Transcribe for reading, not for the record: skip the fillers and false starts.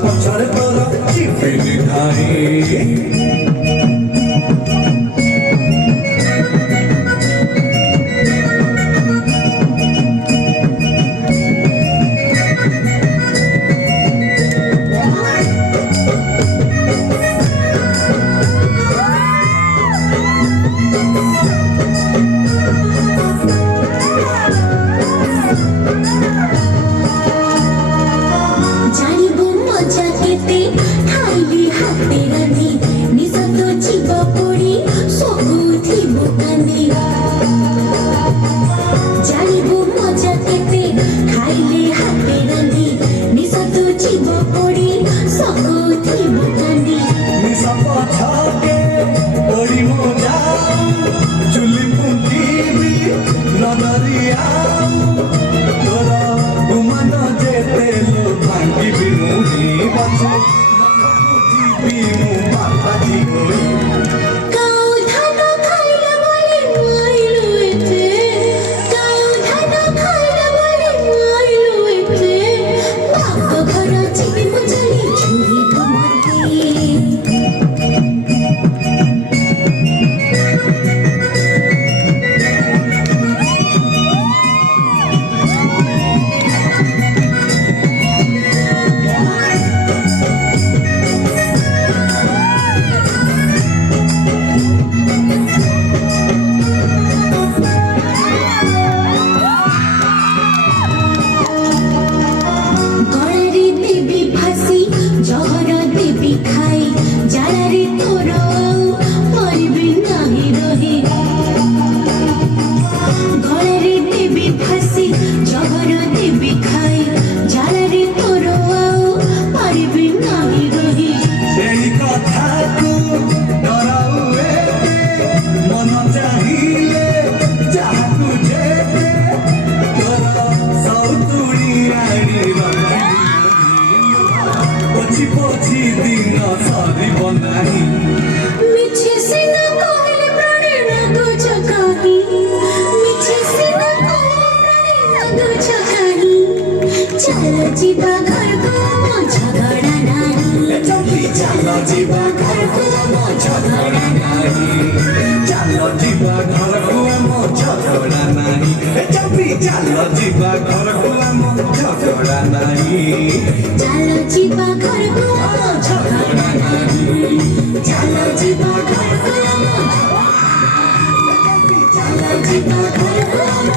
पछाड़ तोर चिपिनी ठाई चलो जीवा घर को मो झगड़ा नहीं चलो जीवा घर को मो झगड़ा नहीं चलो जीवा घर को मो झगड़ा नहीं चलो जीवा घर को मो झगड़ा नहीं चलो जीवा घर को मो झगड़ा नहीं चलो जीवा घर को मो चलो जीवा घर को